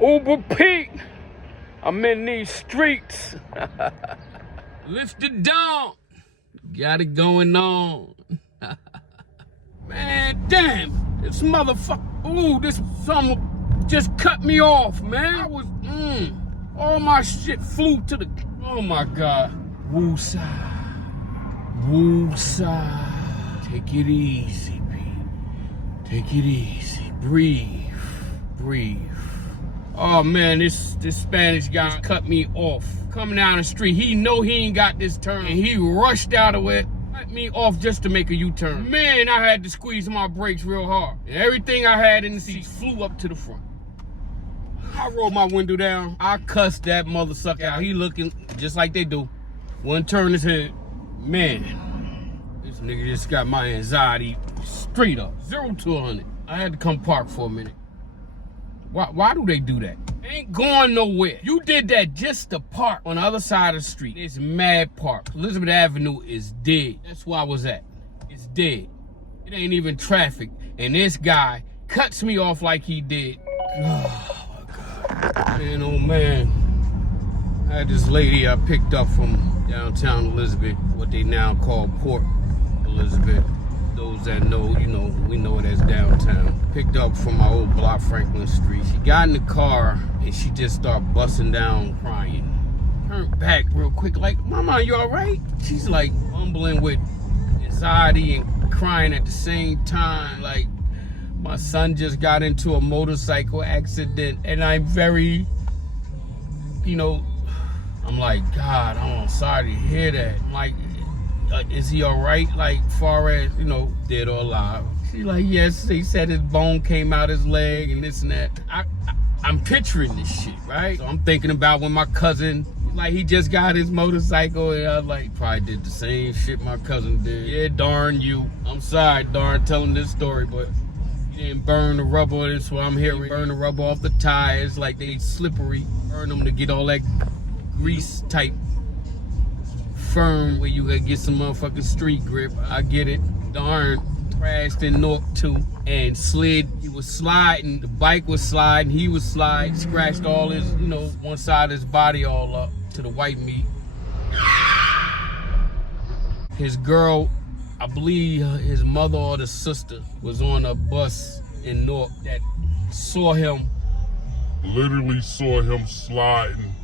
UberPete, I'm in these streets. Lift it down. Got it going on. Man, damn. This motherfucker. Ooh, this something just cut me off, man. I was, all my shit flew to the, oh my God. Woosah. Woosah. Take it easy, Pete. Take it easy. Breathe. Breathe. Oh man, this Spanish guy cut me off. Coming down the street, he know he ain't got this turn. And he rushed out of it, cut me off just to make a U-turn. Man, I had to squeeze my brakes real hard. And everything I had in the seat flew up to the front. I rolled my window down. I cussed that mother sucker out. He looking just like they do. Wouldn't turn his head. Man, this nigga just got my anxiety straight up. 0 to 100. I had to come park for a minute. Why do they do that? Ain't going nowhere. You did that just to park on the other side of the street. It's mad park. Elizabeth Avenue is dead. That's where I was at. It's dead. It ain't even traffic. And this guy cuts me off like he did. Oh my God. Man, oh man. I had this lady I picked up from downtown Elizabeth, what they now call Port Elizabeth. Those that know, you know, we know it as downtown. Picked up from my old block, Franklin Street. She got in the car and she just started busting down crying. Turned back real quick like, Mama, you all right? She's like mumbling with anxiety and crying at the same time. Like, my son just got into a motorcycle accident and I'm very, you know, I'm like, God, I'm sorry to hear that. I'm like, is he all right? Like, far as, you know, dead or alive? She's like, yes, they said his bone came out his leg and this and that. I'm picturing this shit, right? So I'm thinking about when my cousin, like, he just got his motorcycle and I was like, probably did the same shit my cousin did. Yeah, darn you. I'm sorry, darn, telling this story, but you didn't burn the rubber. That's what I'm hearing. Burn the rubber off the tires, like they slippery. Burn them to get all that grease type firm where you gotta get some motherfucking street grip. I get it. Darn, crashed in North too and slid. He was sliding, the bike was sliding, he was sliding, scratched all his, you know, one side of his body all up to the white meat. His girl, I believe his mother or the sister, was on a bus in North that saw him. Literally saw him sliding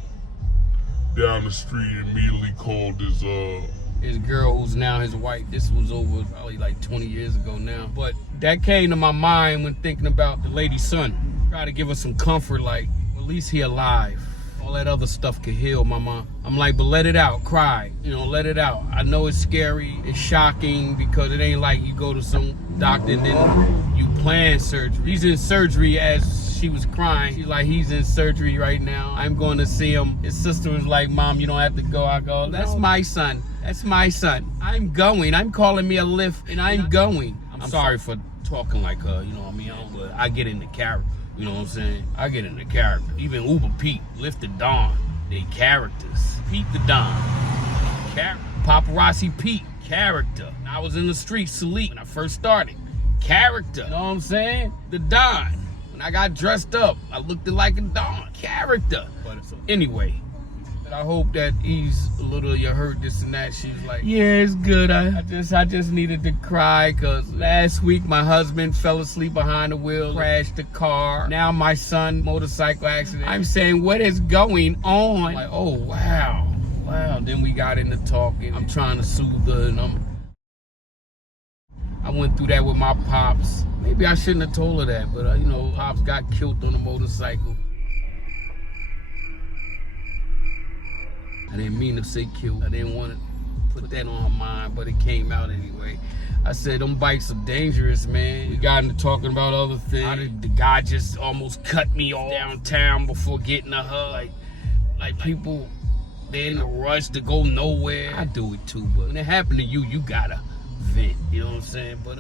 down the street, immediately called his girl, who's now his wife. This was over probably like 20 years ago now. But that came to my mind when thinking about the lady's son. Try to give her some comfort, like, well, at least he alive. All that other stuff could heal, mama. I'm like, but let it out, cry, you know, let it out. I know it's scary, it's shocking, because it ain't like you go to some doctor and then you plan surgery. He's in surgery as she was crying. She's like, he's in surgery right now. I'm going to see him. His sister was like, Mom, you don't have to go. I go, that's my son. That's my son. I'm going. I'm calling me a lift and I'm going. I'm sorry for talking like her, you know what I mean? But I get into character, you know what I'm saying? I get into character. Even UberPete, Lift the Dawn, they characters. Pete the Don, character. Paparazzi Pete, character. I was in the street, Salute, when I first started. Character, you know what I'm saying? The Don. When I got dressed up, I looked like a Don. Character. But anyway, I hope that he's a little, you heard this and that. She was like, yeah, it's good. I just needed to cry because last week my husband fell asleep behind the wheel, crashed the car. Now my son, motorcycle accident. I'm saying, what is going on? Like, oh, wow. Wow. Then we got into talking. I'm trying to soothe her and I went through that with my pops. Maybe I shouldn't have told her that, but you know, pops got killed on a motorcycle. I didn't mean to say killed. I didn't want to put that on her mind, but it came out anyway. I said, them bikes are dangerous, man. We got into talking about other things. The guy just almost cut me off downtown before getting to her. Like people, they're in a rush to go nowhere. I do it too, but when it happened to you, you gotta vent, you know what I'm saying? But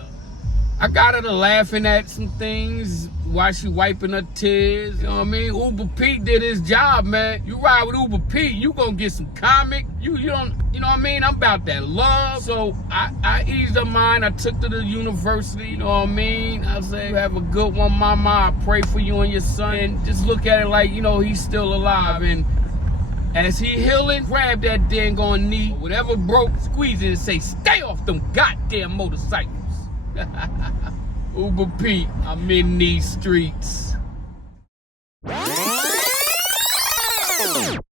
I got her to laughing at some things while she wiping her tears. You know what I mean? UberPete did his job, man. You ride with UberPete, you gonna get some comic. You don't, you know what I mean? I'm about that love. So I eased her mind. I took her to the university, you know what I mean? I said, have a good one, mama. I pray for you and your son. And just look at it like, you know, he's still alive. And as he healing, grab that dang on knee, whatever broke, squeeze it and say, stay off them goddamn motorcycles. UberPete, I'm in these streets.